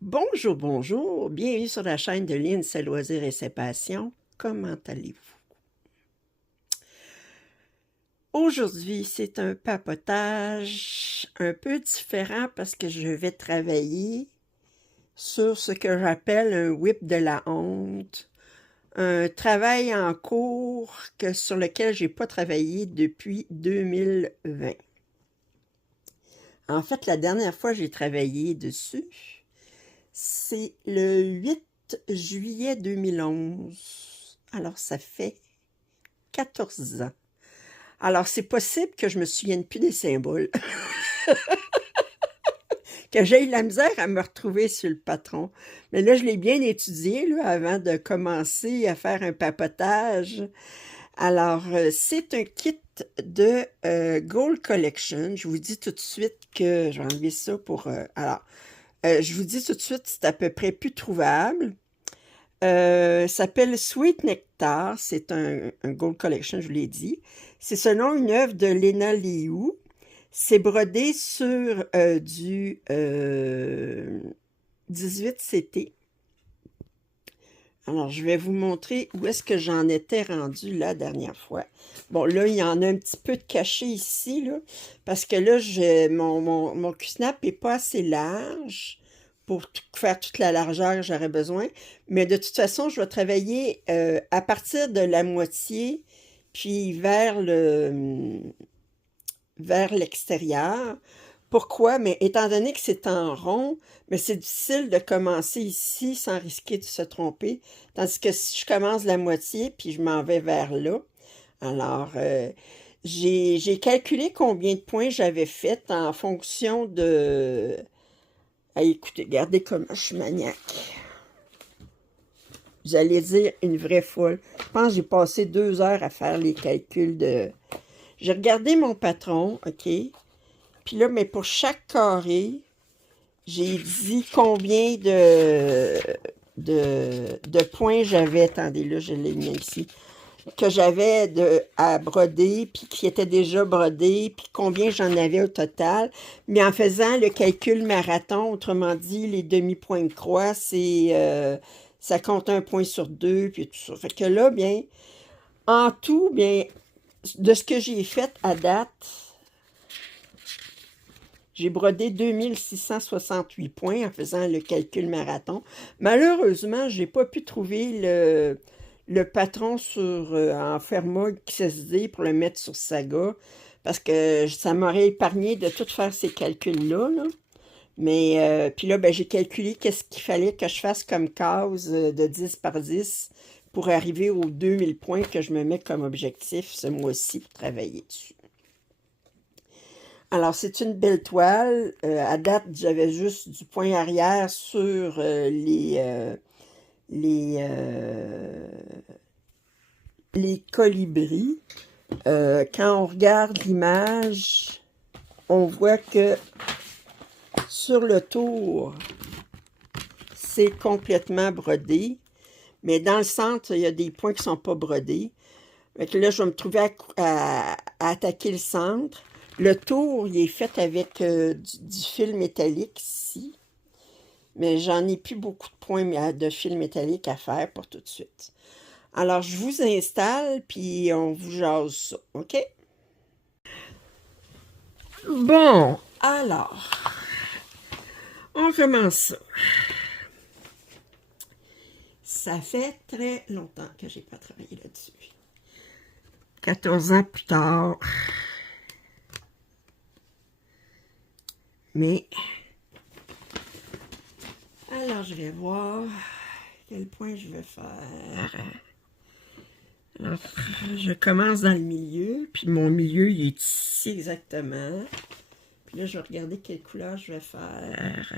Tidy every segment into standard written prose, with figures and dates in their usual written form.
Bonjour, bonjour. Bienvenue sur la chaîne de Lynn, ses loisirs et ses passions. Comment allez-vous? Aujourd'hui, c'est un papotage un peu différent parce que je vais travailler sur ce que j'appelle un whip de la honte. Un travail en cours sur lequel j'ai pas travaillé depuis 2020. En fait, la dernière fois que j'ai travaillé dessus, c'est le 8 juillet 2011. Alors, ça fait 14 ans. Alors, c'est possible que je me souvienne plus des symboles, que j'ai eu la misère à me retrouver sur le patron. Mais là, je l'ai bien étudié là, avant de commencer à faire un papotage. Alors, c'est un kit de Gold Collection. Je vous dis tout de suite que je vais enlever ça pour... je vous dis tout de suite, c'est à peu près plus trouvable. S'appelle Sweet Nectar. C'est un Gold Collection, je vous l'ai dit. C'est selon une œuvre de Lena Liu. C'est brodé sur du 18 CT. Alors, je vais vous montrer où est-ce que j'en étais rendu la dernière fois. Bon, là, il y en a un petit peu de caché ici, là, parce que là, mon Q-snap n'est pas assez large pour faire toute la largeur que j'aurais besoin. Mais de toute façon, je vais travailler à partir de la moitié, puis vers l'extérieur. Pourquoi? Mais étant donné que c'est en rond, mais c'est difficile de commencer ici sans risquer de se tromper. Tandis que si je commence la moitié, puis je m'en vais vers là. Alors, j'ai calculé combien de points j'avais fait en fonction de... Ah, écoutez, regardez comment je suis maniaque. Vous allez dire une vraie folle. Je pense que j'ai passé 2 heures à faire les calculs de... J'ai regardé mon patron, OK? Puis là, mais pour chaque carré, j'ai dit combien de points j'avais. Attendez, là, je l'ai mis ici. Que j'avais à broder, puis qui était déjà brodé, puis combien j'en avais au total. Mais en faisant le calcul marathon, autrement dit, les demi-points de croix, ça compte 1 point sur 2, puis tout ça. Fait que là, bien, en tout, bien, de ce que j'ai fait à date, j'ai brodé 2668 points en faisant le calcul marathon. Malheureusement, je n'ai pas pu trouver le patron en Ferma XSD pour le mettre sur Saga parce que ça m'aurait épargné de tout faire ces calculs-là. Là. Mais puis là, ben, j'ai calculé qu'est-ce qu'il fallait que je fasse comme case de 10 par 10 pour arriver aux 2000 points que je me mets comme objectif ce mois-ci pour travailler dessus. Alors, c'est une belle toile. À date, j'avais juste du point arrière sur les, euh, les colibris. Quand on regarde l'image, on voit que sur le tour, c'est complètement brodé. Mais dans le centre, il y a des points qui ne sont pas brodés. Donc là, je vais me trouver à attaquer le centre. Le tour, il est fait avec du fil métallique ici. Mais j'en ai plus beaucoup de points de fil métallique à faire pour tout de suite. Alors, je vous installe, puis on vous jase ça, OK? Bon, alors, on commence ça. Ça fait très longtemps que j'ai pas travaillé là-dessus. 14 ans plus tard. Mais, alors je vais voir quel point je vais faire. Alors, je commence dans le milieu, puis mon milieu, il est ici exactement. Puis là, je vais regarder quelle couleur je vais faire.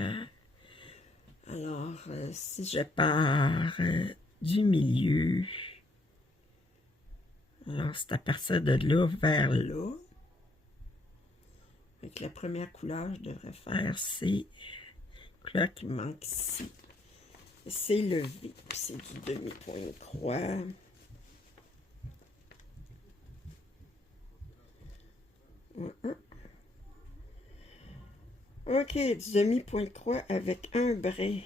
Alors, si je pars du milieu, alors c'est à partir de là vers là. Donc, la première couleur que je devrais faire, c'est la couleur qui me manque ici. C'est le V, c'est du demi-point de croix. OK, du demi-point de croix avec un brin.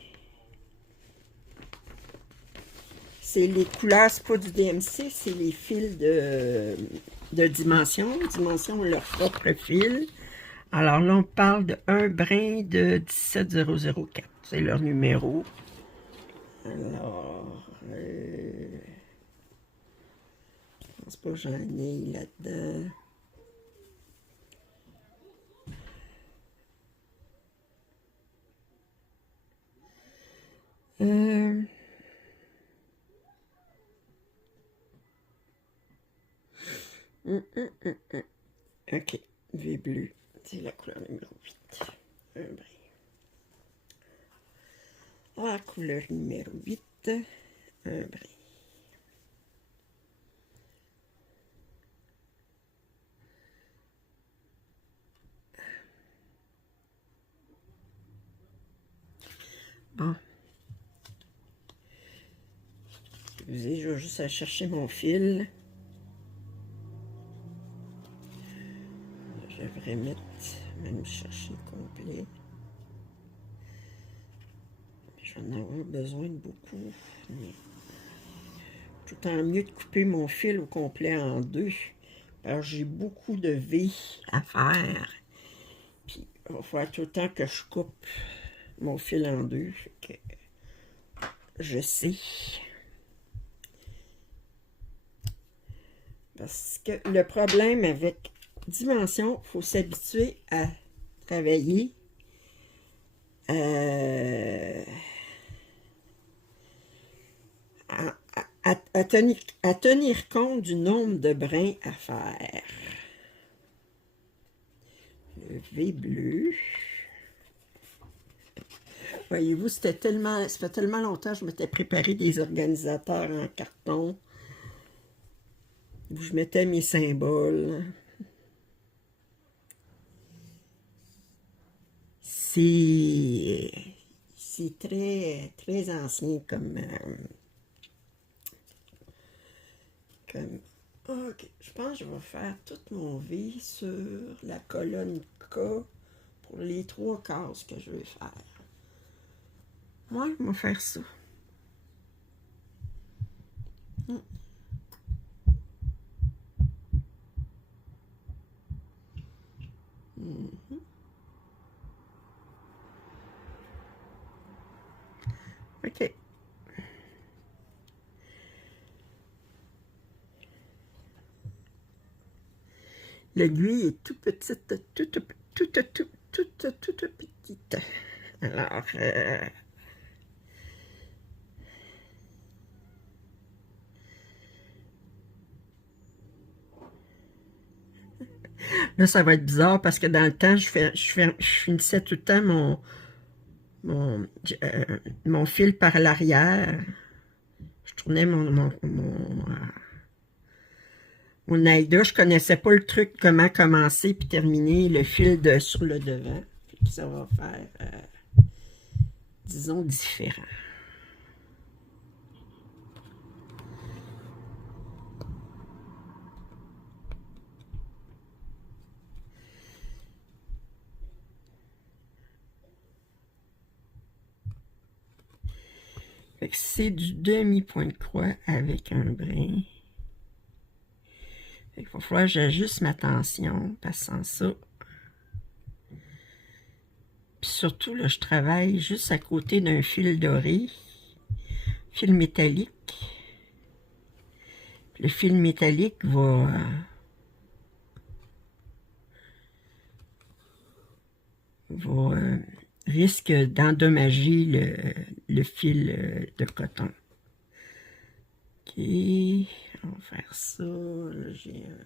C'est les couleurs, c'est pas du DMC, c'est les fils de Dimension. Dimension ont leur propre fil. Alors là, on parle de un brin de 17004. C'est leur numéro. Alors, je pense pas que j'en ai là-dedans. OK, V bleu, c'est la couleur numéro 8. Un brin. La couleur numéro 8, un brin. Bon. Excusez, je vais juste aller chercher mon fil. Je devrais mettre, même chercher le complet. Je vais en avoir besoin de beaucoup. Mais tout le temps mieux de couper mon fil au complet en deux. Alors j'ai beaucoup de V à faire. Puis il va falloir tout le temps que je coupe mon fil en deux. Que je sais. Parce que le problème avec Dimension, il faut s'habituer à travailler à tenir compte du nombre de brins à faire. Le V bleu. Voyez-vous, ça fait tellement longtemps que je m'étais préparé des organisateurs en carton où je mettais mes symboles. C'est très, très ancien comme... OK, je pense que je vais faire tout mon V sur la colonne K pour les 3 cases que je vais faire. Moi, je vais faire ça. OK. L'aiguille est tout petite, toute petite. Alors, là, ça va être bizarre parce que dans le temps, je finissais tout le temps mon fil par l'arrière. Je tournais mon Aïda, je connaissais pas le truc, comment commencer puis terminer le fil sur le devant. Puis ça va faire, disons, différent. C'est du demi-point de croix avec un brin. Il va falloir que j'ajuste ma tension, parce que sans ça... Puis surtout, là, je travaille juste à côté d'un fil doré, fil métallique. Le fil métallique risque d'endommager le fil de coton. OK, on va faire ça. Là, j'ai un...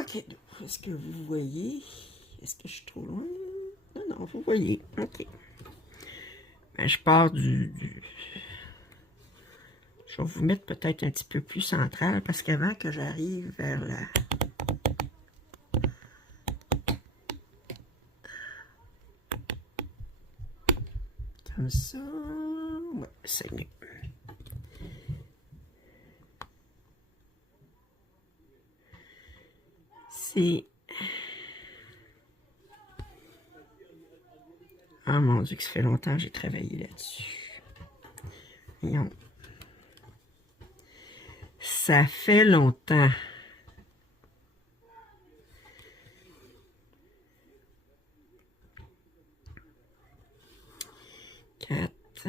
OK, est-ce que vous voyez? Est-ce que je suis trop loin? Non, non, vous voyez. OK. Ben, je pars je vais vous mettre peut-être un petit peu plus central parce qu'avant que j'arrive vers la... comme ça. Ouais, c'est mieux. C'est... Ah mon Dieu, que ça fait longtemps que j'ai travaillé là-dessus. Voyons. Ça fait longtemps. Quatre.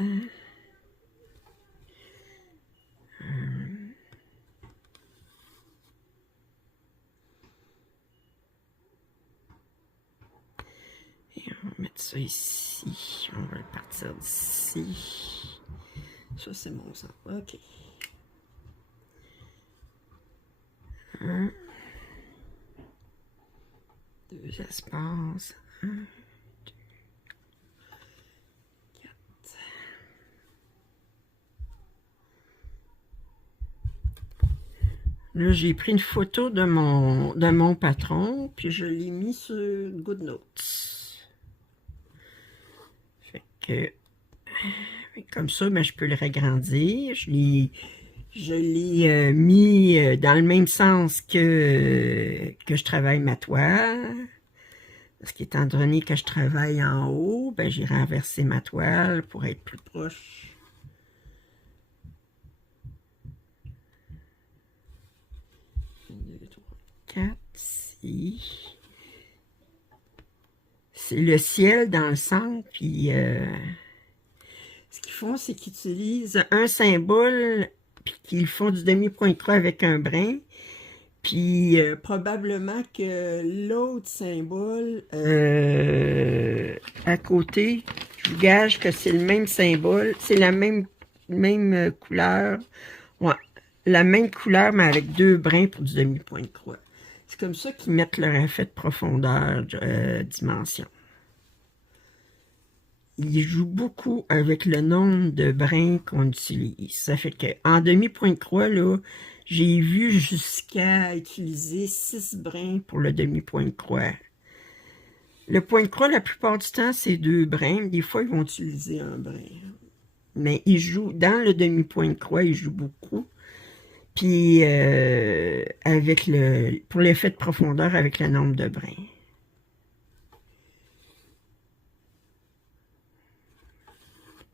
Et on va mettre ça ici. On va partir d'ici. Ça, c'est mon sang. OK. 1, 2 espaces. 1, 2, 4. Là, j'ai pris une photo de mon patron, puis je l'ai mis sur GoodNotes. Fait que, comme ça, ben, je peux le agrandir. Je l'ai mis dans le même sens que je travaille ma toile. Parce qu'étant donné que je travaille en haut, ben, j'ai renversé ma toile pour être plus proche. 4, ici. C'est le ciel dans le centre, puis ce qu'ils font, c'est qu'ils utilisent un symbole, puis qu'ils font du demi-point de croix avec un brin, puis probablement que l'autre symbole à côté, je vous gage que c'est le même symbole, c'est la même couleur, ouais, la même couleur, mais avec 2 brins pour du demi-point de croix. C'est comme ça qu'ils mettent leur effet de profondeur, dimension. Ils jouent beaucoup avec le nombre de brins qu'on utilise. Ça fait qu'en demi-point de croix, là, j'ai vu jusqu'à utiliser 6 brins pour le demi-point de croix. Le point de croix, la plupart du temps, c'est 2 brins. Des fois, ils vont utiliser un brin. Mais ils jouent, dans le demi-point de croix, ils jouent beaucoup. Puis, pour l'effet de profondeur, avec le nombre de brins.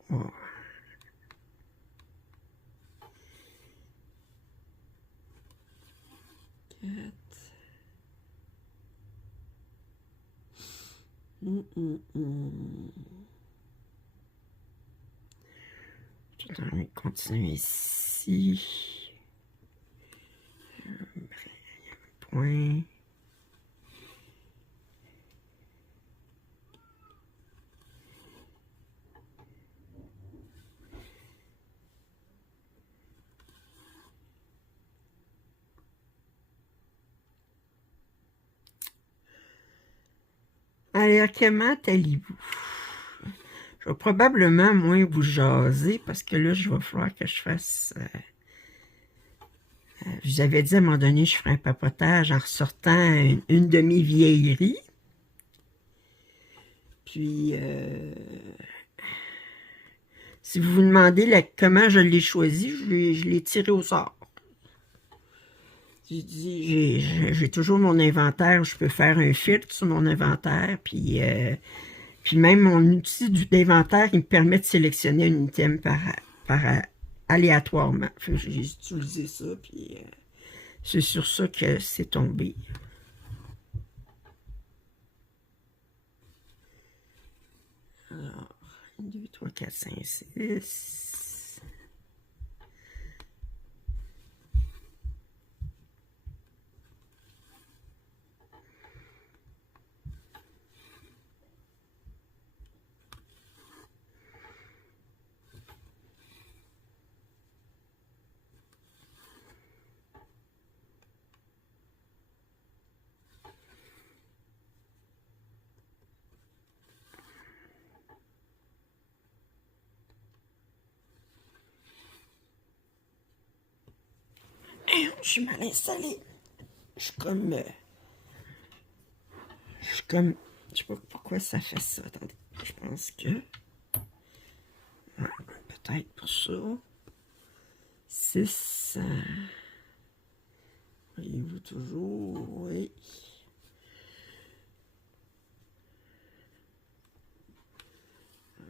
Oh. Je vais continuer ici. Point. Alors, comment allez-vous? Je vais probablement moins vous jaser parce que là, je vais falloir que je fasse... je vous avais dit à un moment donné, je ferai un papotage en ressortant une de mes vieilleries. Puis, si vous vous demandez comment je l'ai choisi, je l'ai tiré au sort. J'ai toujours mon inventaire, je peux faire un filtre sur mon inventaire, puis même mon outil d'inventaire, il me permet de sélectionner un item aléatoirement. J'ai utilisé ça, puis c'est sur ça que c'est tombé. Alors, 1, 2, 3, 4, 5, 6... Je suis mal installée. Je suis comme... je sais pas pourquoi ça fait ça. Attendez, je pense que... peut-être pour ça. 6. Voyez-vous toujours? Oui. 1,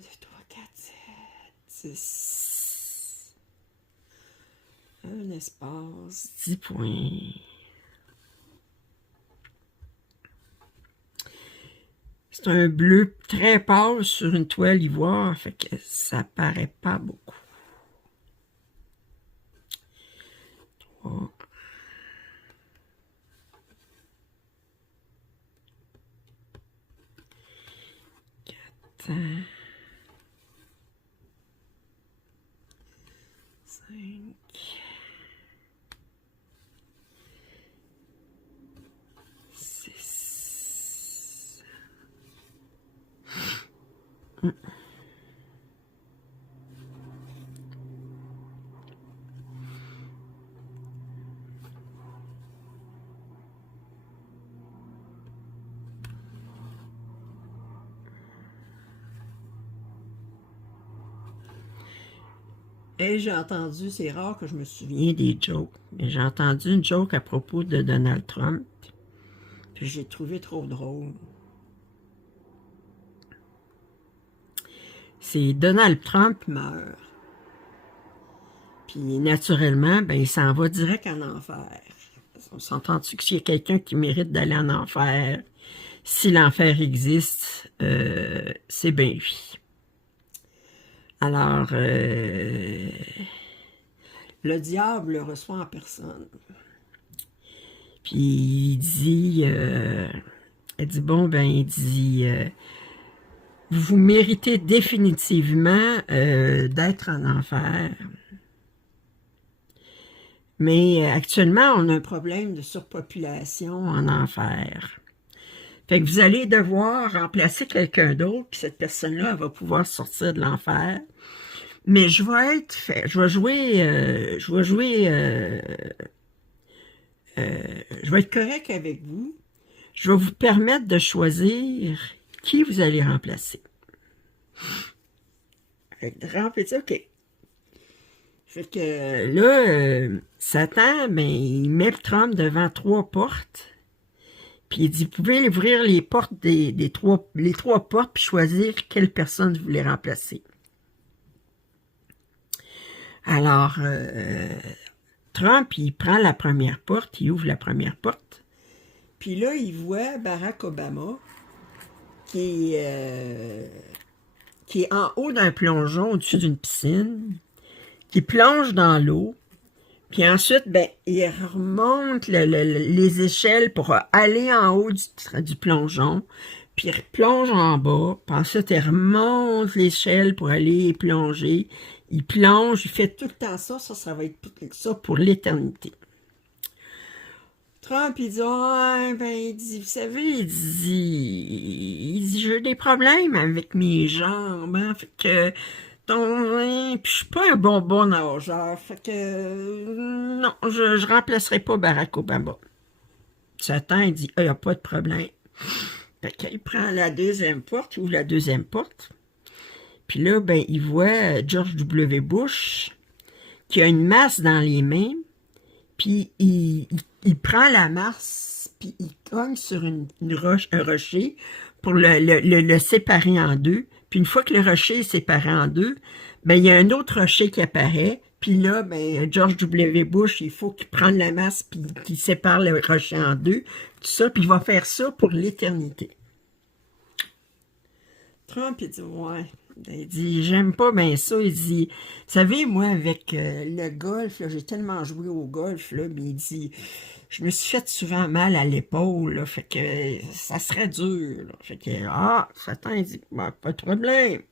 2, 3, 4, 7, 10. Un espace, 10 points. C'est un bleu très pâle sur une toile ivoire, fait que ça paraît pas beaucoup. 3. 4. 5. 6. Et j'ai entendu, c'est rare que je me souviens des jokes, mais j'ai entendu une joke à propos de Donald Trump, puis j'ai trouvé trop drôle. C'est Donald Trump meurt, puis naturellement, ben il s'en va direct en enfer. On s'entend-tu que s'il y a quelqu'un qui mérite d'aller en enfer, si l'enfer existe, c'est bien lui. Alors, le diable le reçoit en personne. Puis il dit, bon, ben, il dit, vous méritez définitivement d'être en enfer. Mais actuellement, on a un problème de surpopulation en enfer. Fait que vous allez devoir remplacer quelqu'un d'autre, puis cette personne-là, elle va pouvoir sortir de l'enfer. Mais je vais être correct avec vous. Je vais vous permettre de choisir qui vous allez remplacer. Fait que OK. Fait que là, Satan, ben, il met Trump devant 3 portes. Puis il dit, vous pouvez ouvrir les portes les trois portes, puis choisir quelle personne vous voulez remplacer. Alors, Trump, il prend la première porte, il ouvre la première porte. Puis là, il voit Barack Obama, qui est en haut d'un plongeon au-dessus d'une piscine, qui plonge dans l'eau. Puis ensuite, ben, il remonte les échelles pour aller en haut du plongeon, puis il replonge en bas, puis ensuite il remonte l'échelle pour aller plonger. Il plonge, il fait tout le temps ça, ça va être tout ça pour l'éternité. Trump, il dit, il dit, vous savez, il dit, j'ai des problèmes avec mes jambes, hein, fait que, puis je suis pas un bon nageur, fait que, non, je remplacerai pas Barack Obama. Satan, il dit, il n'y a pas de problème. Fait qu'il prend la deuxième porte, ouvre la deuxième porte, puis là, ben, il voit George W. Bush, qui a une masse dans les mains, puis il prend la masse, puis il cogne sur un rocher pour le séparer en deux. Puis une fois que le rocher est séparé en deux, ben il y a un autre rocher qui apparaît. Puis là, ben George W. Bush, il faut qu'il prenne la masse puis qu'il sépare le rocher en deux. Tout ça, puis il va faire ça pour l'éternité. Trump, il dit, ouais. Il dit, j'aime pas bien ça. Il dit, vous savez, moi, avec le golf, j'ai tellement joué au golf, là, mais il dit, je me suis fait souvent mal à l'épaule, fait que ça serait dur. Là. Fait que, Satan, il dit, bah, pas de problème.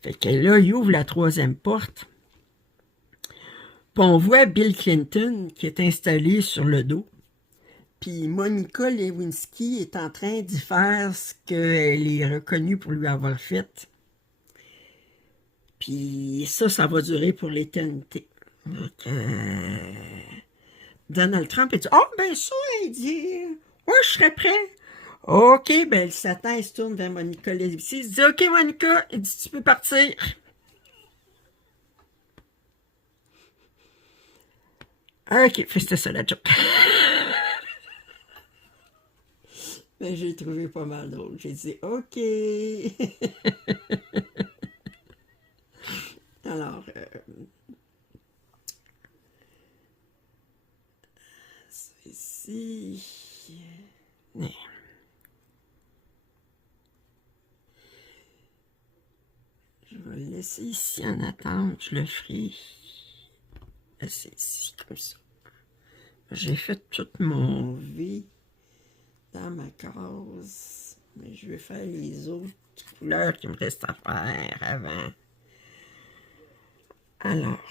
Fait que là, il ouvre la troisième porte. Puis on voit Bill Clinton qui est installé sur le dos. Puis Monica Lewinsky est en train d'y faire ce qu'elle est reconnue pour lui avoir fait. Puis ça va durer pour l'éternité. Donc, Donald Trump, il dit, ben ça, il dit, ouais, je serais prêt. OK, ben le Satan, il se tourne vers Monica Lewinsky. Il se dit, OK, Monica, il dit, tu peux partir. OK, fait c'était ça la joke. Mais j'ai trouvé pas mal drôle. J'ai dit, OK. Alors, ici. Je vais le laisser ici en attente. Je le ferai. C'est ici, comme ça. J'ai fait toute mon V dans ma case. Mais je vais faire les autres couleurs qui me restent à faire avant. Alors.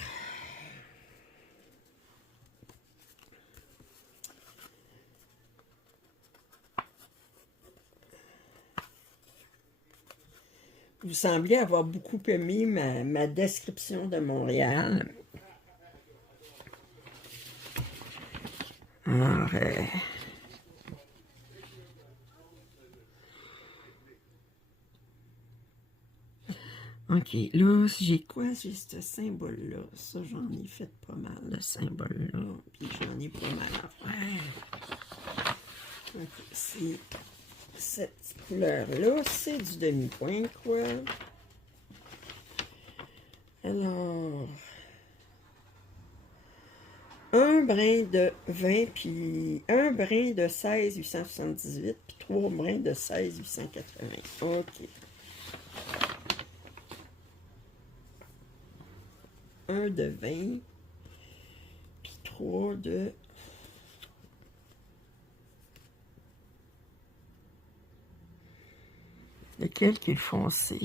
Vous semblez avoir beaucoup aimé ma description de Montréal. Alors, OK, là, j'ai quoi? J'ai ce symbole-là. Ça, j'en ai fait pas mal, le symbole-là. Puis j'en ai pas mal à faire. OK, c'est cette couleur-là. C'est du demi-point, quoi. Alors, un brin de 20, puis un brin de 16 878, puis 3 brins de 16 880. OK. Un de 20, puis 3 de... Lequel qui est foncé?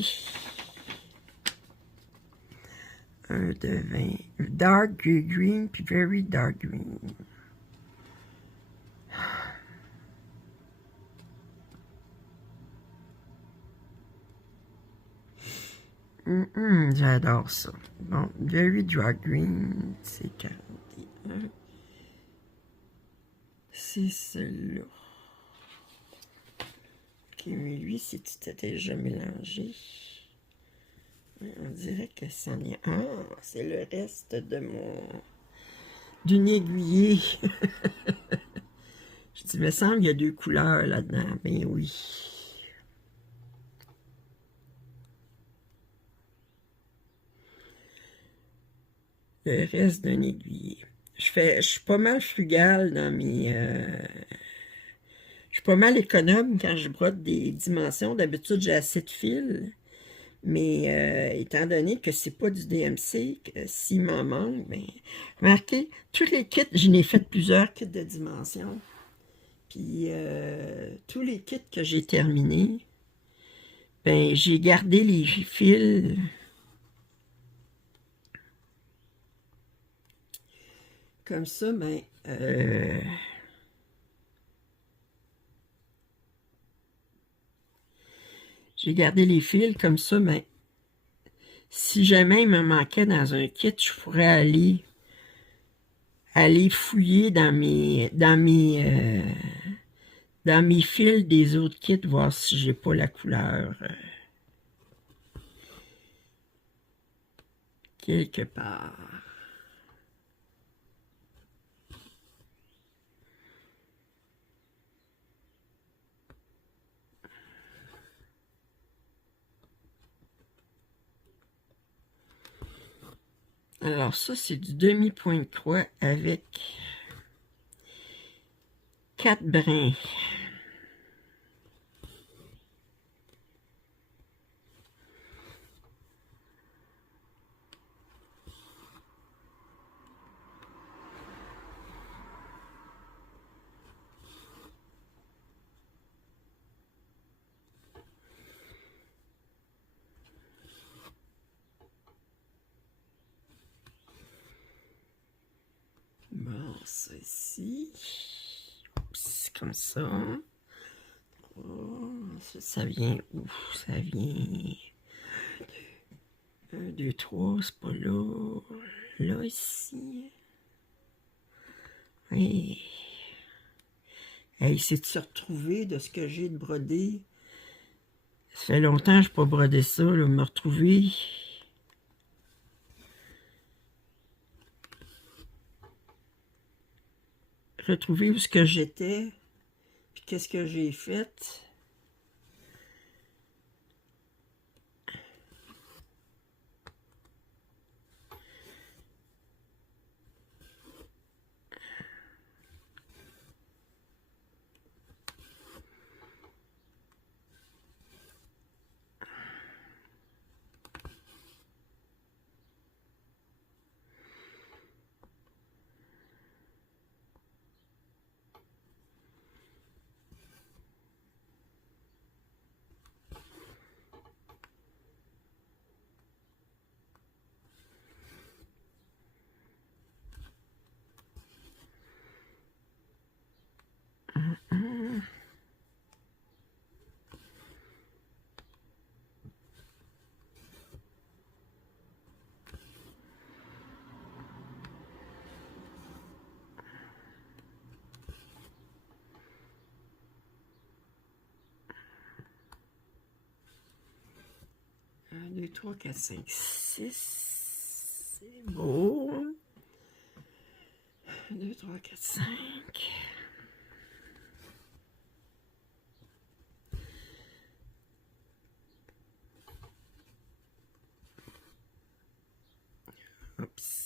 Un de 20. Dark green, puis very dark green. J'adore ça. Bon, very dark green, c'est 41. C'est celui-là. Ok, mais lui, si tu t'étais déjà mélangé, on dirait que ça n'est... Ah, c'est le reste de d'une aiguillée. Je dis, il me semble qu'il y a 2 couleurs là-dedans. Ben oui. Le reste d'un aiguillé. Je suis pas mal frugal dans mes... je suis pas mal économe quand je brode des dimensions. D'habitude, j'ai assez de fil. Mais étant donné que c'est pas du DMC, que s'il m'en manque, ben, remarquez, tous les kits, je n'ai fait plusieurs kits de dimensions. Puis tous les kits que j'ai terminés, ben, j'ai gardé les fils. Comme ça, ben, j'ai gardé les fils comme ça, mais si jamais il me manquait dans un kit, je pourrais aller fouiller dans mes fils des autres kits, voir si j'ai pas la couleur quelque part. Alors ça, c'est du demi-point de croix avec 4 brins. Bon, ça ici. C'est comme ça. Oh, ça vient où? Ça vient... 1, 2, 3, c'est pas là. Là, ici. Et Hey, c'est-tu retrouvé de ce que j'ai de brodé? Ça fait longtemps que je n'ai pas brodé ça, là, me retrouver. Retrouver où ce que j'étais, puis qu'est-ce que j'ai fait. Un, deux, trois, quatre, cinq, six. C'est beau. 1, 2, 3, 4, 5. Oups.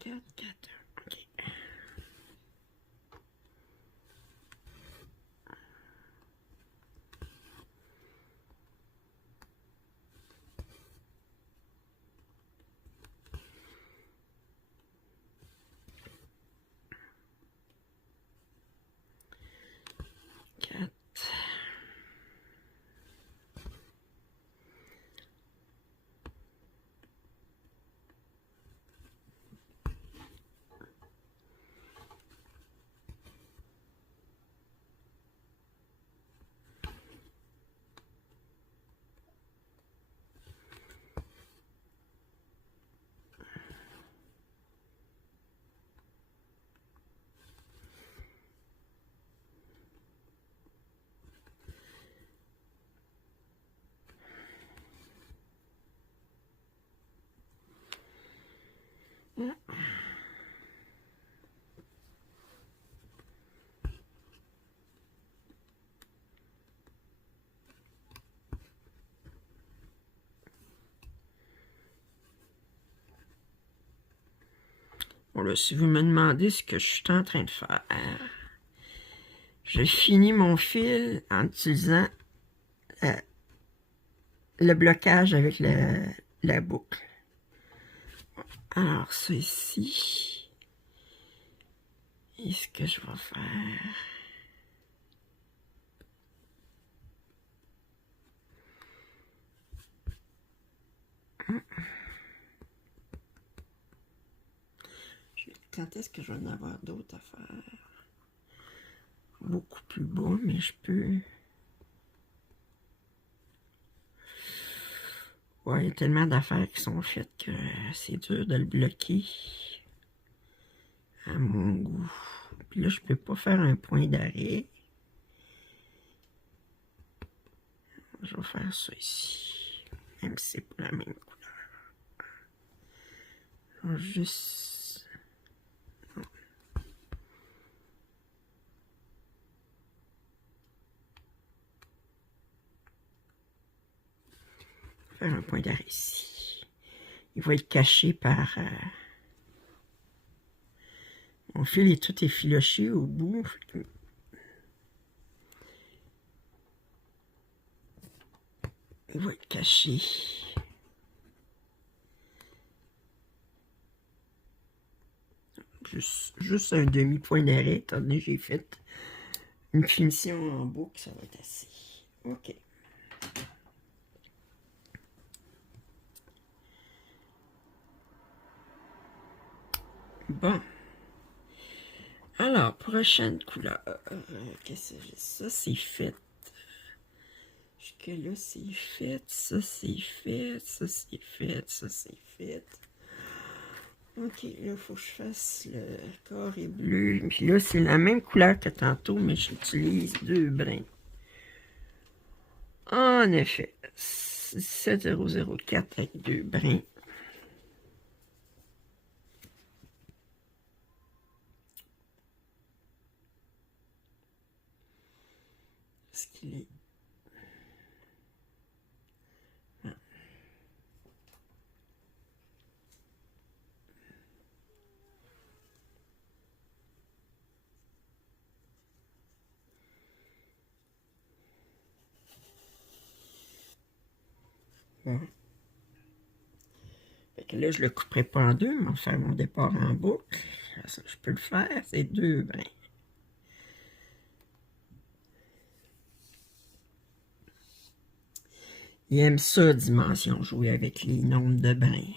Quatre, quatre. OK. 4. Bon, là, si vous me demandez ce que je suis en train de faire, je finis mon fil en utilisant le blocage avec la boucle. Alors, ça ici, et ce que je vais faire, quand est-ce que je vais en avoir d'autres à faire? Beaucoup plus bas, mais je peux... Ouais, il y a tellement d'affaires qui sont faites que c'est dur de le bloquer à mon goût. Puis là, je peux pas faire un point d'arrêt. Je vais faire ça ici, même si c'est pas la même couleur. Je vais juste... faire un point d'arrêt ici. Il va être caché par... Mon fil est tout effiloché au bout. Il va être caché. Juste un demi-point d'arrêt, étant donné que j'ai fait une finition en boucle, ça va être assez. OK. Bon. Alors, prochaine couleur. Qu'est-ce que j'ai? Ça, c'est fait. Jusque-là, c'est fait. Ça, c'est fait. Ça, c'est fait. Ça, c'est fait. OK, là, il faut que je fasse le carré bleu. Puis là, c'est la même couleur que tantôt, mais j'utilise 2 brins. En effet, 7004 avec 2 brins. Est-ce qu'il est... Ah. Bon. Fait que là, je le couperai pas en deux, mais on va faire mon départ en boucle. Ça, je peux le faire, c'est 2 brins. Il aime ça, Dimension, jouer avec les nombres de brins.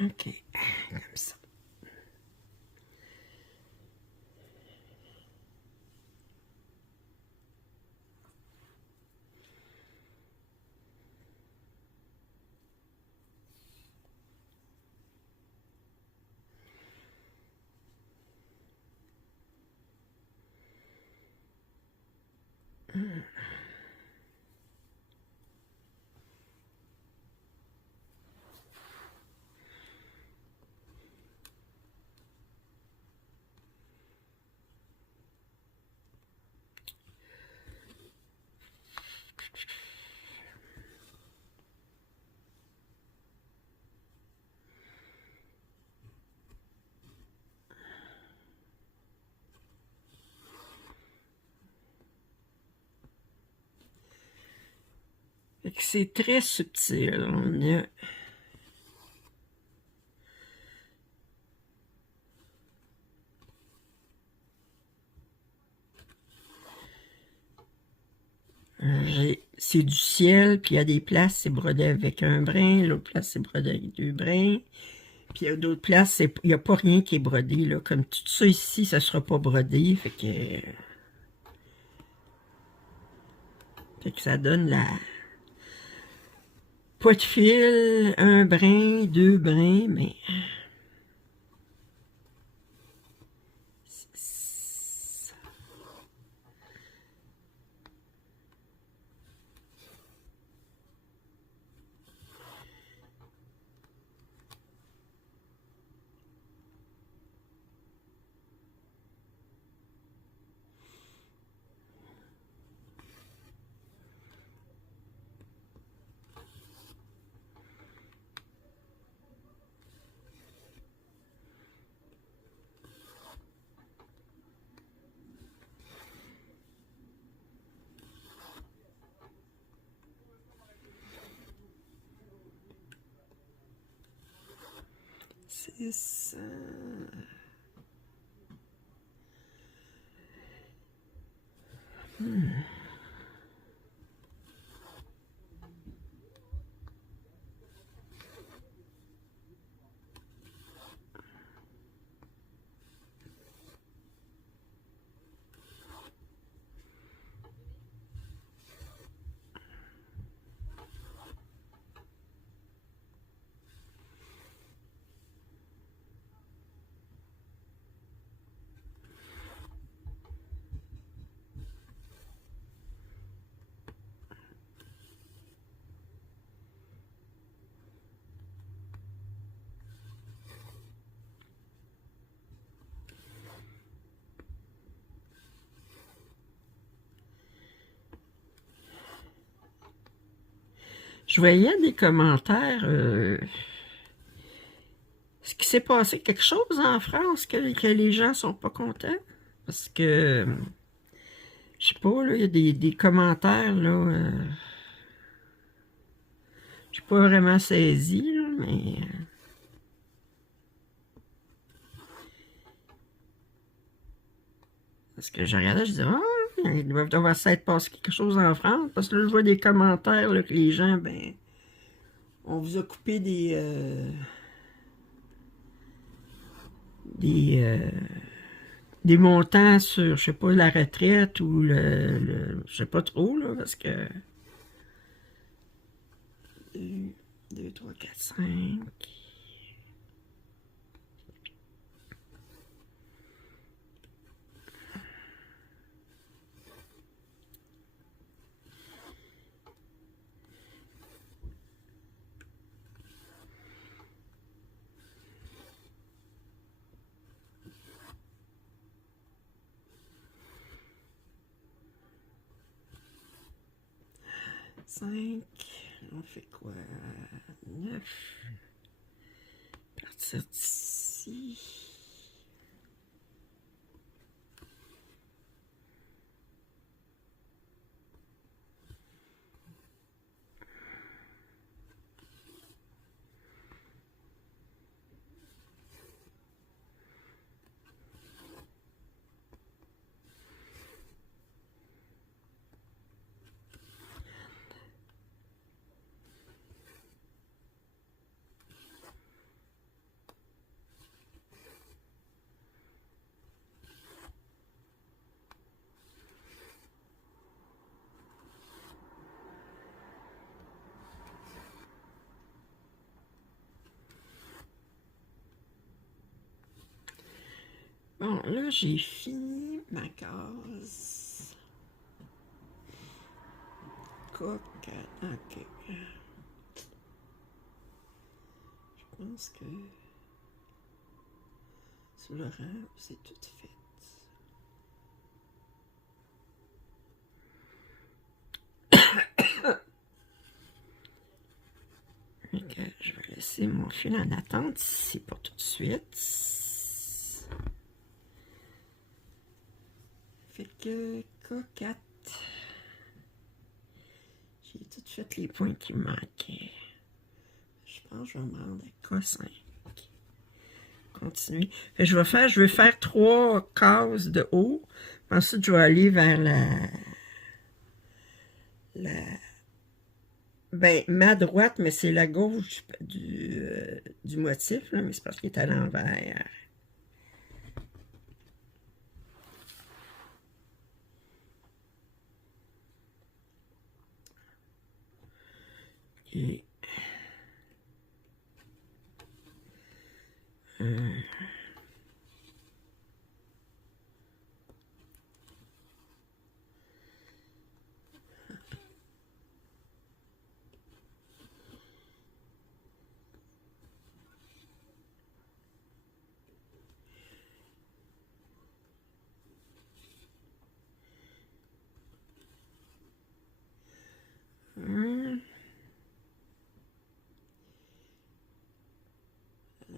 OK, comme ça. C'est très subtil. On a... C'est du ciel, puis il y a des places, c'est brodé avec un brin, l'autre place, c'est brodé avec 2 brins. Puis il y a d'autres places, il n'y a pas rien qui est brodé, là. Comme tout ça ici, ça ne sera pas brodé, fait que ça donne la... Pas de fil, 1 brin, 2 brins, mais... C'est ça... Je voyais des commentaires. Est-ce qu'il s'est passé quelque chose en France que les gens sont pas contents? Parce que, je sais pas, là, il y a des commentaires, là, je suis pas vraiment saisi, là, mais... Parce que je regardais, je disais, ah, ils doivent devoir s'être passé quelque chose en France. Parce que là, je vois des commentaires, là, que les gens, ben, on vous a coupé des montants sur, je sais pas, la retraite ou je sais pas trop, là, parce que 2, 3, 4, 5. 5, on fait quoi? 9, partir d'ici. Bon, là, j'ai fini ma case. Coq, ok. Je pense que sur le rang, c'est tout fait. Ok, je vais laisser mon fil en attente ici pour tout de suite. Fait que K4. J'ai tout fait les points qui me manquaient. Je pense que je vais me rendre à K5. Continuer. Fait que je vais faire 3 cases de haut. Ensuite, je vais aller vers ben, ma droite, mais c'est la gauche du motif, là, mais c'est parce qu'il est à l'envers. Et...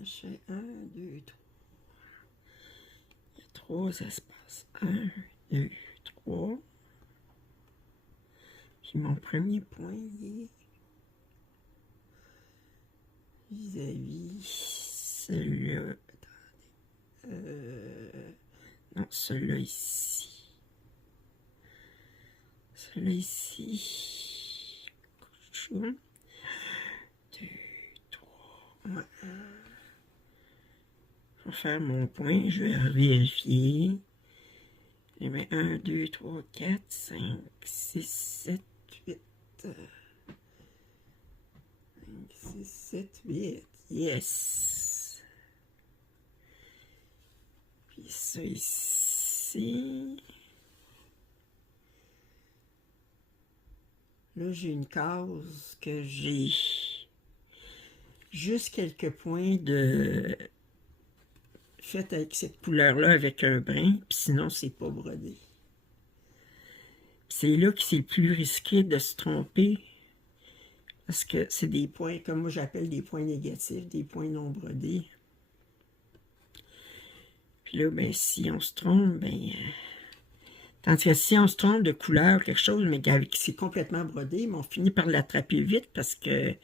je fais 1, 2, 3. Il y a 3 espaces. 1, 2, 3. Puis mon premier point est vis-à-vis celui-là. Non, celui-là ici. Celui-là ici. 2, 3. Ouais. Je vais faire mon point. Je vais vérifier. Eh bien, 1, 2, 3, 4, 5, 6, 7, 8. 5, 6, 7, 8. Yes! Puis ça ici. Là, j'ai une case que j'ai juste quelques points de fait avec cette couleur-là, avec un brin, puis sinon, c'est pas brodé. C'est là que c'est le plus risqué de se tromper, parce que c'est des points, comme moi j'appelle des points négatifs, des points non brodés. Puis là, ben, si on se trompe, ben... tandis que si on se trompe de couleur, quelque chose, mais qui c'est complètement brodé, mais on finit par l'attraper vite parce que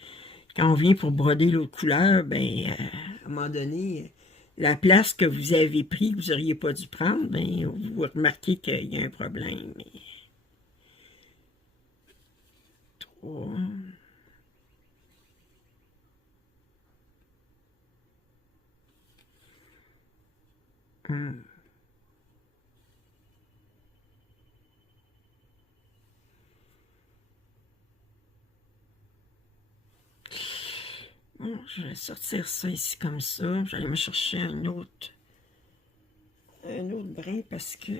quand on vient pour broder l'autre couleur, ben, à un moment donné, la place que vous avez pris, que vous n'auriez pas dû prendre, ben, vous remarquez qu'il y a un problème. 3. Bon, je vais sortir ça ici comme ça. J'allais me chercher un autre brin parce que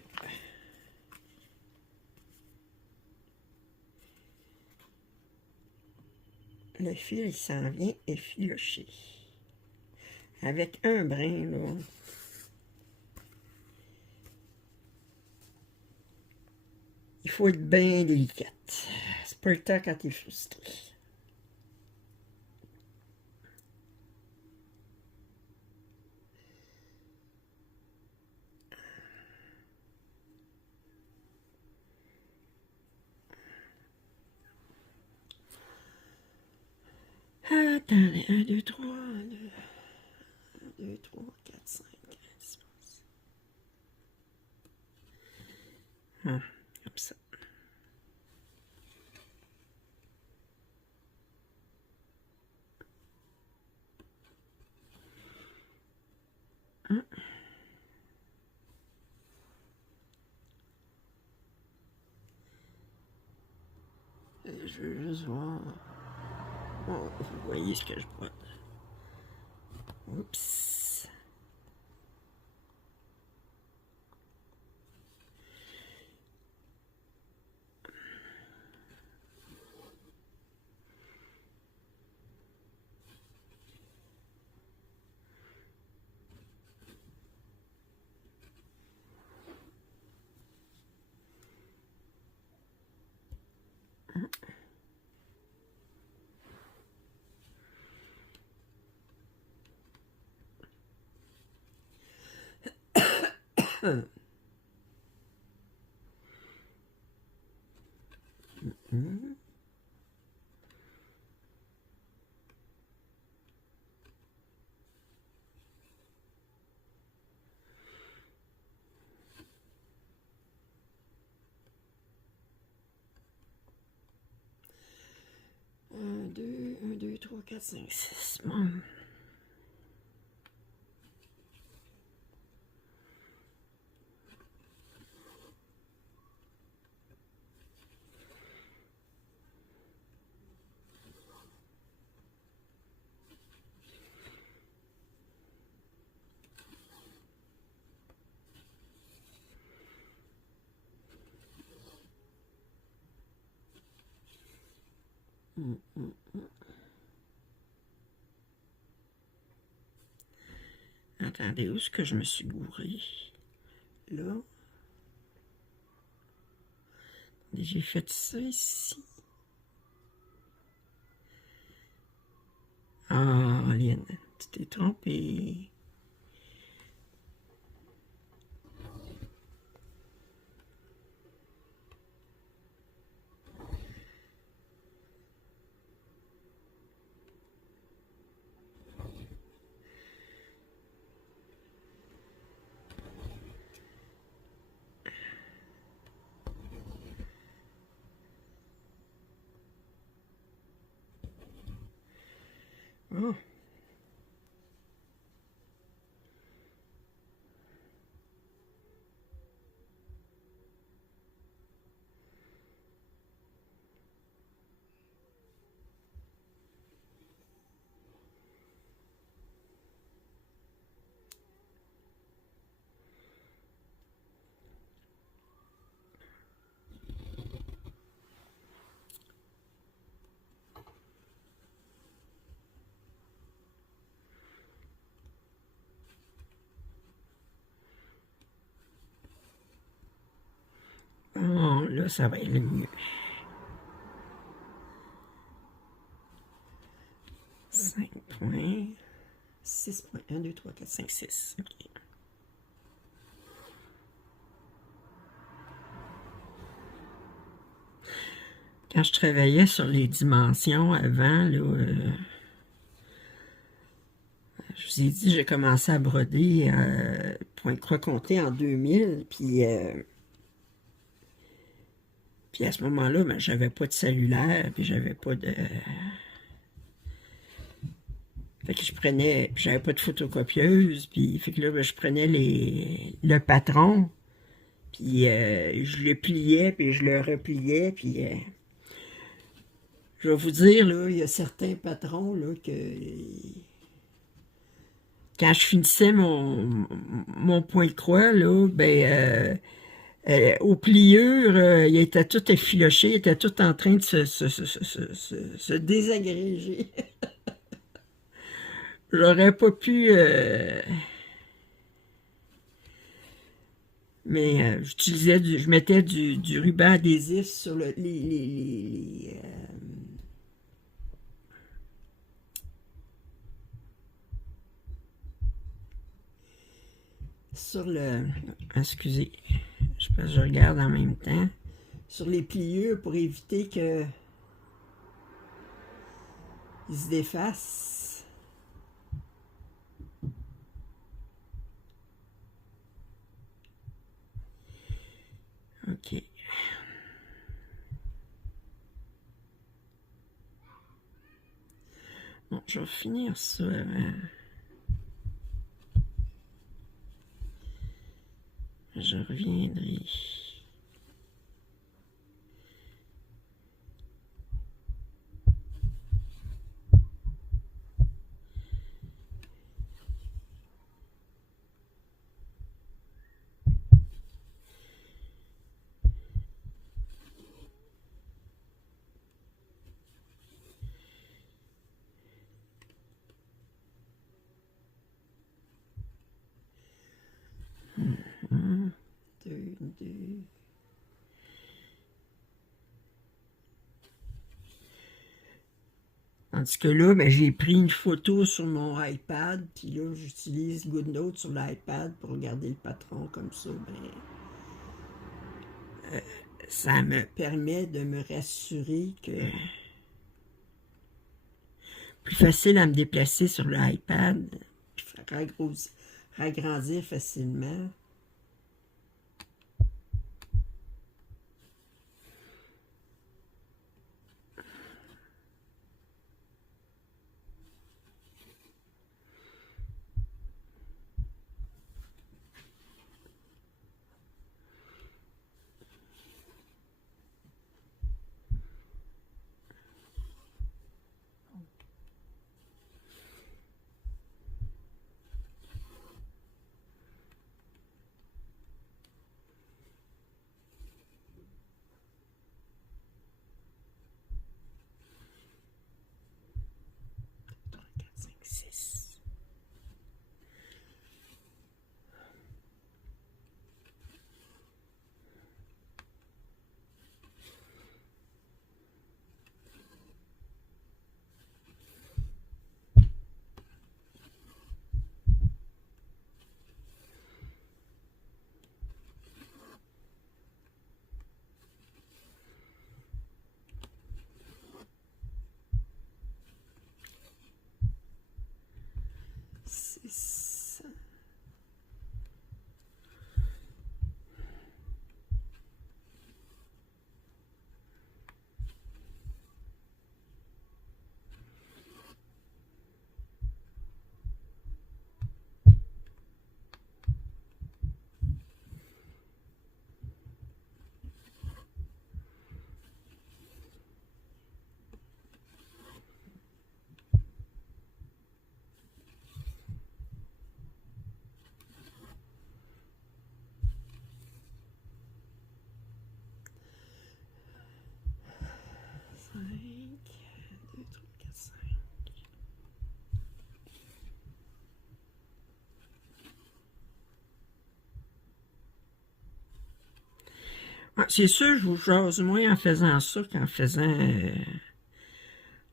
le fil, il s'en vient effiloché. Avec un brin, là. Il faut être bien délicate. C'est pas le temps quand t'es frustré. Attendez, 1, 2, 3, 2, 3, 4, 5, 6. Comme ça. Je veux juste voir. Oh, vous voyez ce que je brode. Oups. Hum. 1, 2, 1, 2, 3, 4, 5, 6. Bon. Attendez, où est-ce que je me suis gouré? Là. J'ai fait ça ici. Ah, Lynn, tu t'es trompée. Oh. Oh, là, ça va être mieux. 5 points. 6 points. 1, 2, 3, 4, 5, 6. OK. quand je travaillais sur les dimensions avant, là, je vous ai dit, j'ai commencé à broder point croix comté en 2000, puis à ce moment-là, ben, j'avais pas de cellulaire, puis j'avais pas de... Fait que je prenais, puis j'avais pas de photocopieuse, puis fait que là, ben, je prenais le patron, puis je le pliais, puis je le repliais, puis je vais vous dire, là, il y a certains patrons, là, que quand je finissais mon point de croix, là, ben, aux pliures, il était tout effiloché, il était tout en train de se désagréger. J'aurais pas pu... mais je mettais du ruban adhésif sur sur le... Excusez, je pense que je regarde en même temps. Sur les pliures pour éviter que ils se défassent. OK. Bon, je vais finir ça avant. Je reviendrai. Deux. Tandis que là, ben, j'ai pris une photo sur mon iPad, puis là, j'utilise GoodNote sur l'iPad pour regarder le patron comme ça. Ben, ça me permet de me rassurer que plus facile à me déplacer sur l'iPad, puis agrandir facilement. C'est sûr, je vous jase moins en faisant ça qu'en faisant...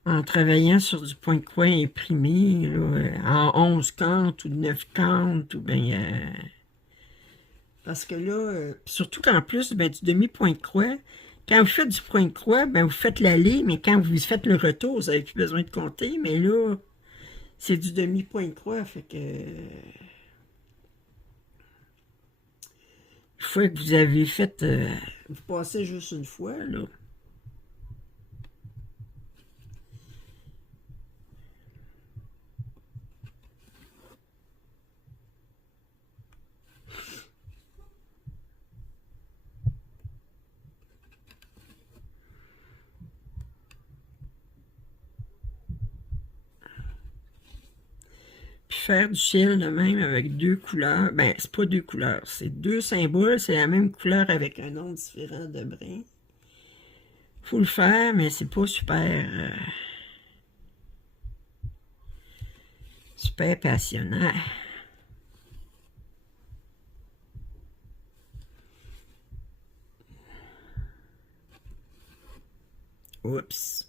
en travaillant sur du point de croix imprimé, là, en 11 cantes ou 9 cantes, ou bien... parce que là, surtout qu'en plus, ben, du demi-point de croix, Quand vous faites du point de croix, ben vous faites l'aller, mais quand vous faites le retour, vous n'avez plus besoin de compter. Mais là, c'est du demi-point de croix, fait que... Une fois que vous avez fait... vous passez juste une fois, là. Puis faire du ciel de même avec deux couleurs, ben c'est pas deux couleurs, c'est deux symboles, c'est la même couleur avec un nom différent de brin. Faut le faire, mais c'est pas super, super passionnant. Oups.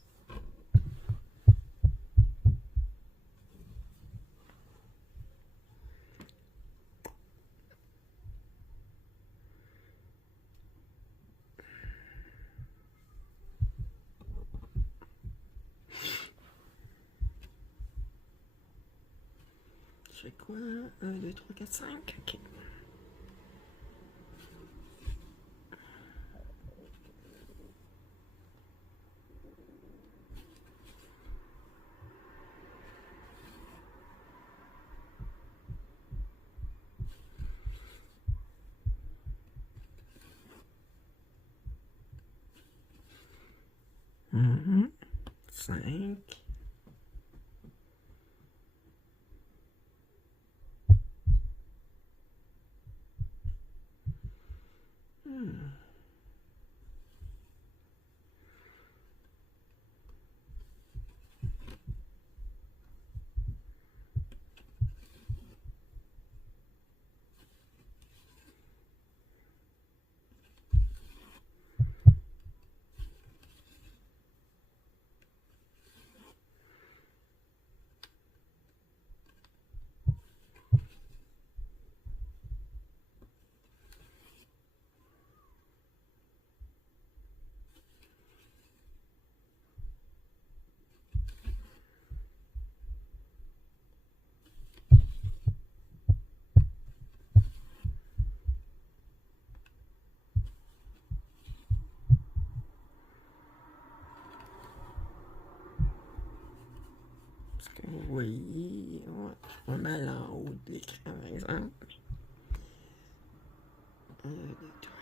Je fais quoi? 1, 2, 3, 4, 5? Ok. Mhm. 5. Ce que vous voyez, ouais, pas mal en haut de l'écran, par exemple. 1, 2, 3,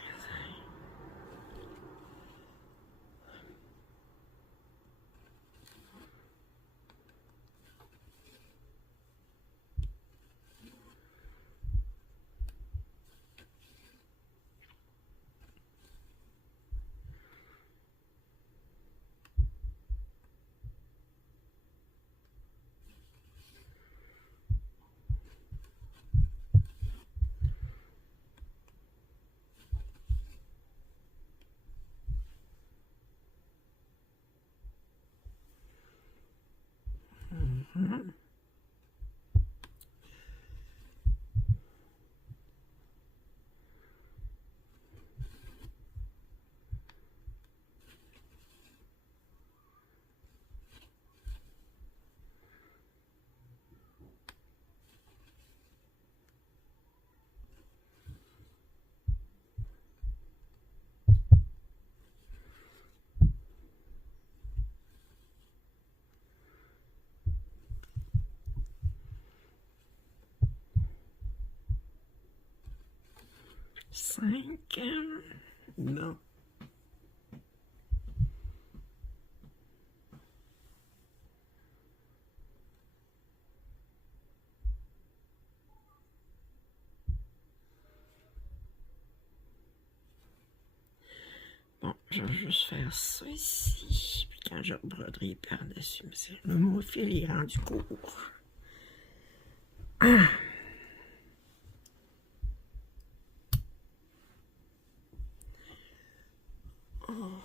5. Non. Bon, je vais juste faire ça ici. Puis quand je rebroderai par-dessus, mon fil est rendu court. Ah! Oh.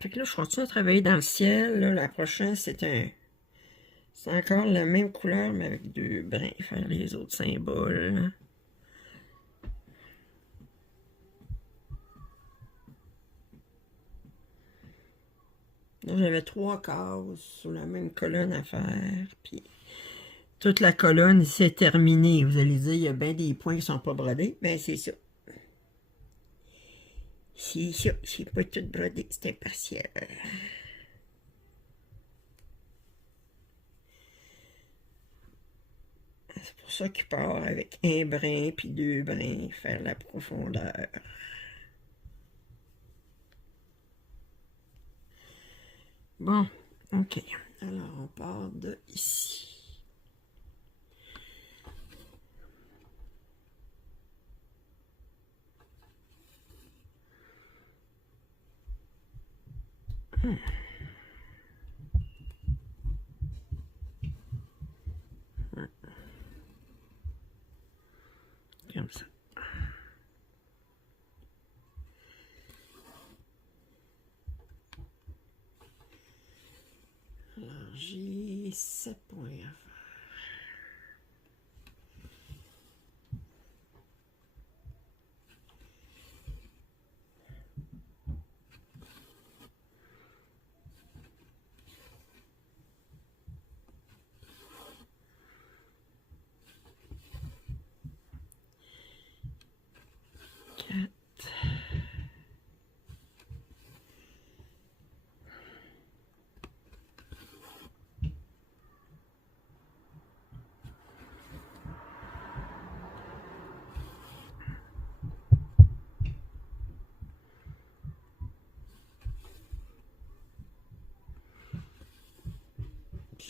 Fait que là, je continue à travailler dans le ciel. Là, la prochaine, c'est encore la même couleur, mais avec deux brins. Faire les autres symboles. Là, j'avais 3 cases sur la même colonne à faire. Puis toute la colonne ici est terminée. Vous allez dire, il y a bien des points qui ne sont pas brodés. Ben, c'est ça. C'est ça. C'est pas tout brodé. C'est impartiel. C'est pour ça qu'il part avec un brin puis 2 brins, faire la profondeur. Bon, ok. Alors, on part de ici. Comme ça. Alors, j'ai 7 points à faire.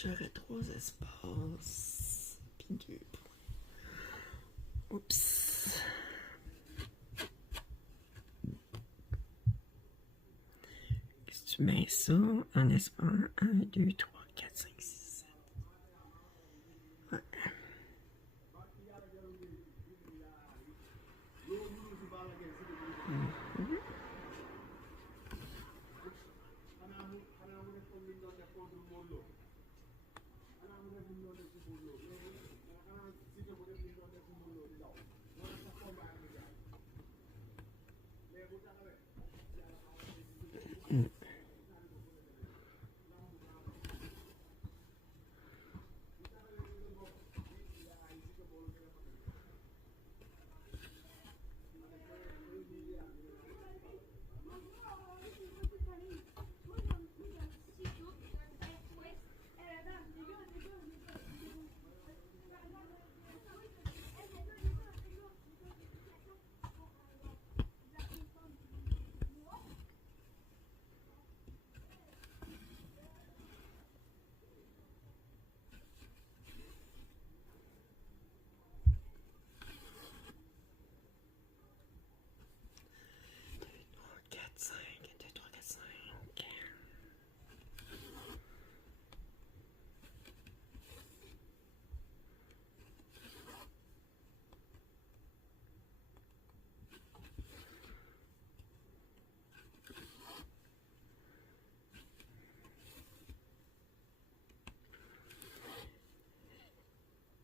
J'aurais 3 espaces, puis 2 points. Oups. Si tu mets ça en espace, 1, 2, 3, 4, 5, 6, 7. Ouais.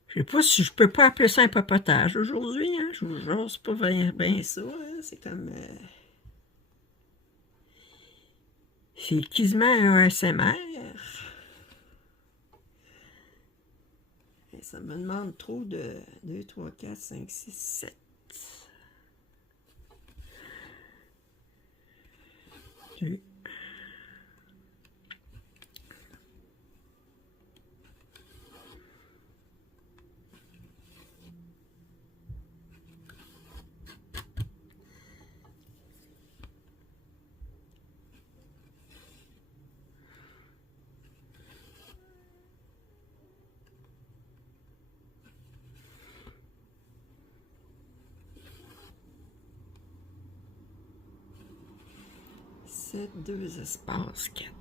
Je sais pas si je peux pas appeler ça un papotage aujourd'hui, hein. Je vous jure, c'est pas bien ça, hein. C'est comme... c'est quasiment un ASMR. Et ça me demande trop de 2, 3, 4, 5, 6, 7. 2. 7, 2 espaces, 4.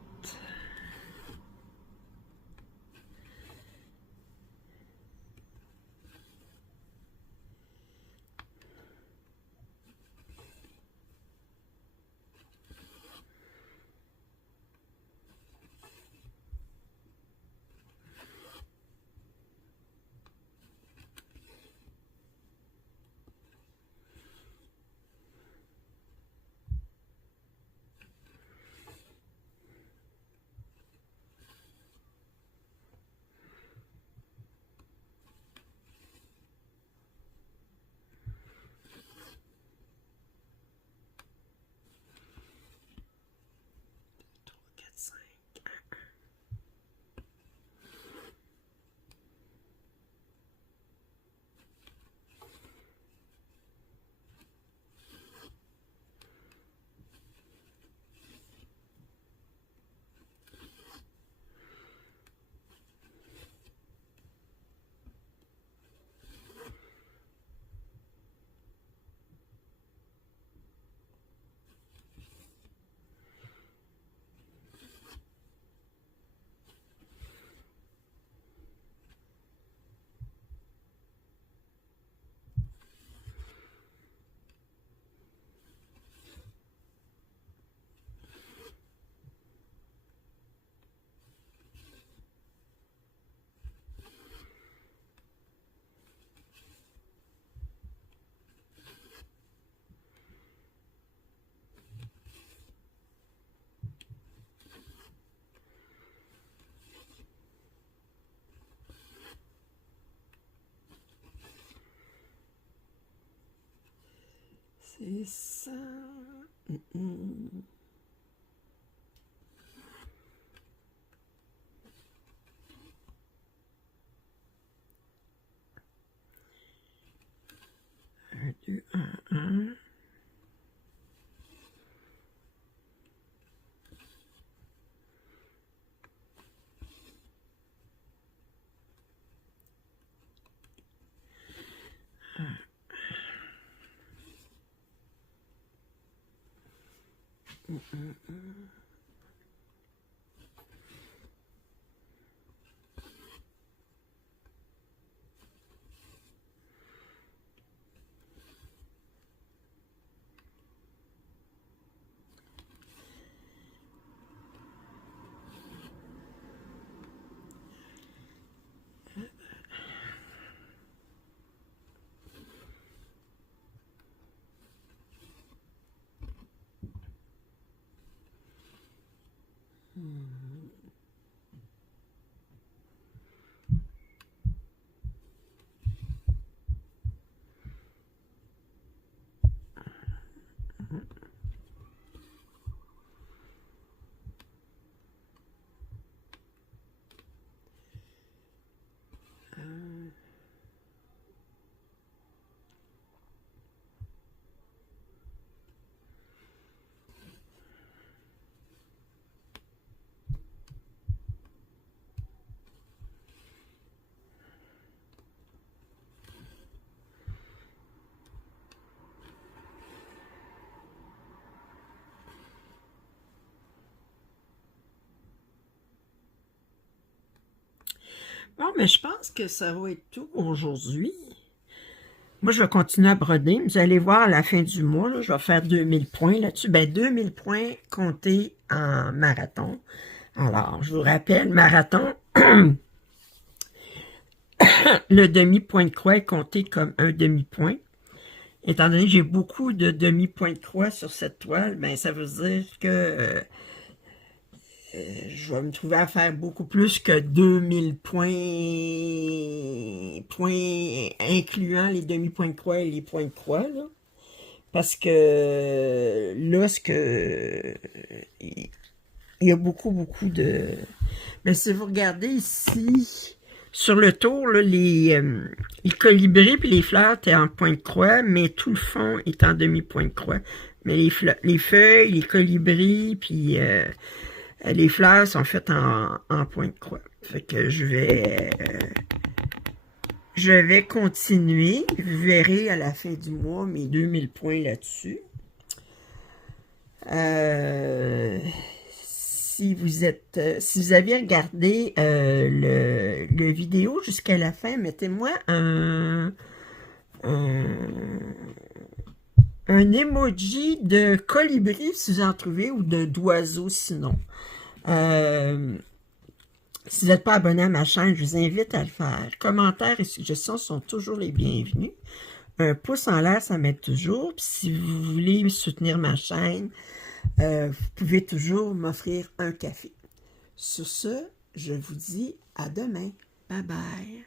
C'est ça. Un, deux, un. Bon, mais je pense que ça va être tout pour aujourd'hui. Moi, je vais continuer à broder. Vous allez voir à la fin du mois, là, je vais faire 2000 points là-dessus. Ben, 2000 points comptés en marathon. Alors, je vous rappelle, marathon, le demi-point de croix est compté comme un demi-point. Étant donné que j'ai beaucoup de demi-points de croix sur cette toile, ben, ça veut dire que je vais me trouver à faire beaucoup plus que 2000 points, incluant les demi-points de croix et les points de croix, là. Parce que là, il y a beaucoup de... Mais si vous regardez ici, sur le tour, là, les colibris et les fleurs étaient en point de croix, mais tout le fond est en demi-point de croix. Mais les feuilles, les colibris, puis les fleurs sont faites en point de croix. Fait que je vais continuer. Vous verrez à la fin du mois mes 2000 points là-dessus. Si vous avez regardé le vidéo jusqu'à la fin, mettez-moi un emoji de colibri si vous en trouvez, ou d'oiseau sinon. Si vous n'êtes pas abonné à ma chaîne, je vous invite à le faire. Commentaires et suggestions sont toujours les bienvenus. Un pouce en l'air, ça m'aide toujours. Puis si vous voulez soutenir ma chaîne, vous pouvez toujours m'offrir un café. Sur ce, je vous dis à demain. Bye bye.